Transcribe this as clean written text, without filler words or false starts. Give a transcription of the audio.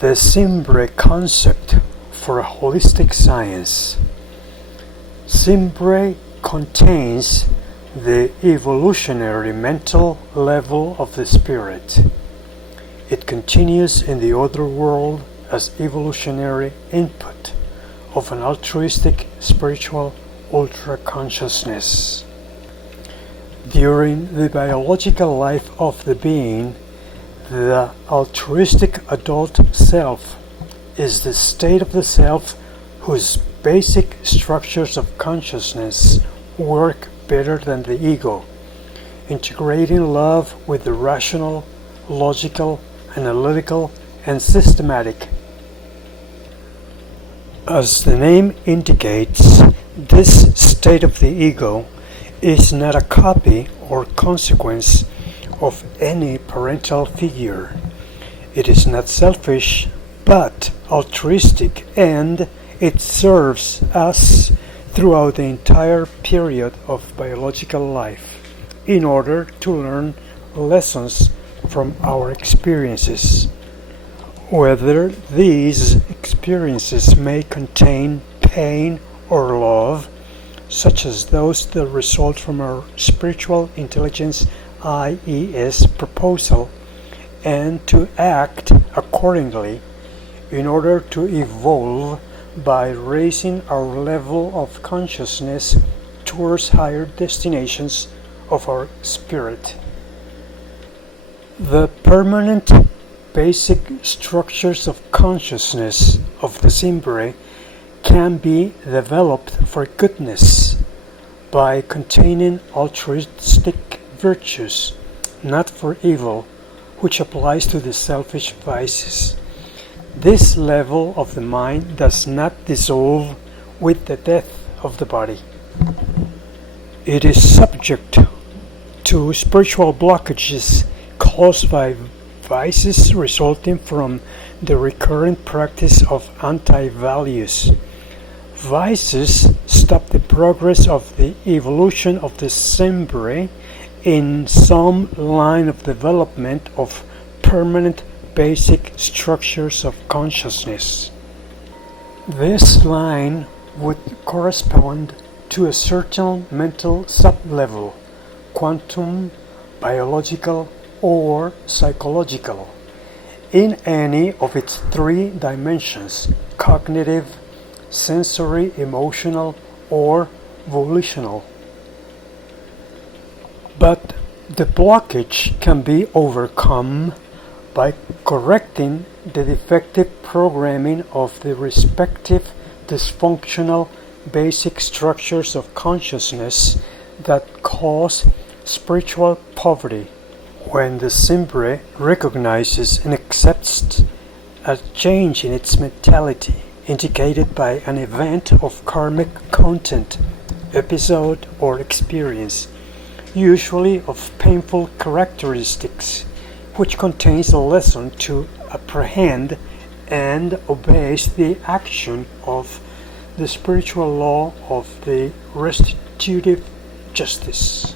The SIMBRE concept for a holistic science. SIMBRE contains the evolutionary mental level of the spirit. It continues in the other world as evolutionary input of an altruistic spiritual ultra-consciousness. During the biological life of the being, the altruistic adult self is the state of the self whose basic structures of consciousness work better than the ego, integrating love with the rational, logical, analytical, and systematic. As the name indicates, this state of the ego is not a copy or consequence of any parental figure. It is not selfish, but altruistic, and it serves us throughout the entire period of biological life in order to learn lessons from our experiences. Whether these experiences may contain pain or love, such as those that result from our spiritual intelligence IES proposal, and to act accordingly in order to evolve by raising our level of consciousness towards higher destinations of our spirit. The permanent basic structures of consciousness of the SIMBRE can be developed for goodness by containing altruistic virtues, not for evil, which applies to the selfish vices. This level of the mind does not dissolve with the death of the body. It is subject to spiritual blockages caused by vices resulting from the recurrent practice of anti-values. Vices stop the progress of the evolution of the SIMBRE in some line of development of permanent basic structures of consciousness. This line would correspond to a certain mental sublevel, quantum, biological, or psychological, in any of its three dimensions: cognitive, sensory, emotional, or volitional. But the blockage can be overcome by correcting the defective programming of the respective dysfunctional basic structures of consciousness that cause spiritual poverty. When the SIMBRE recognizes and accepts a change in its mentality indicated by an event of karmic content, episode, or experience, usually of painful characteristics, which contains a lesson to apprehend and obeys the action of the spiritual law of the restitutive justice.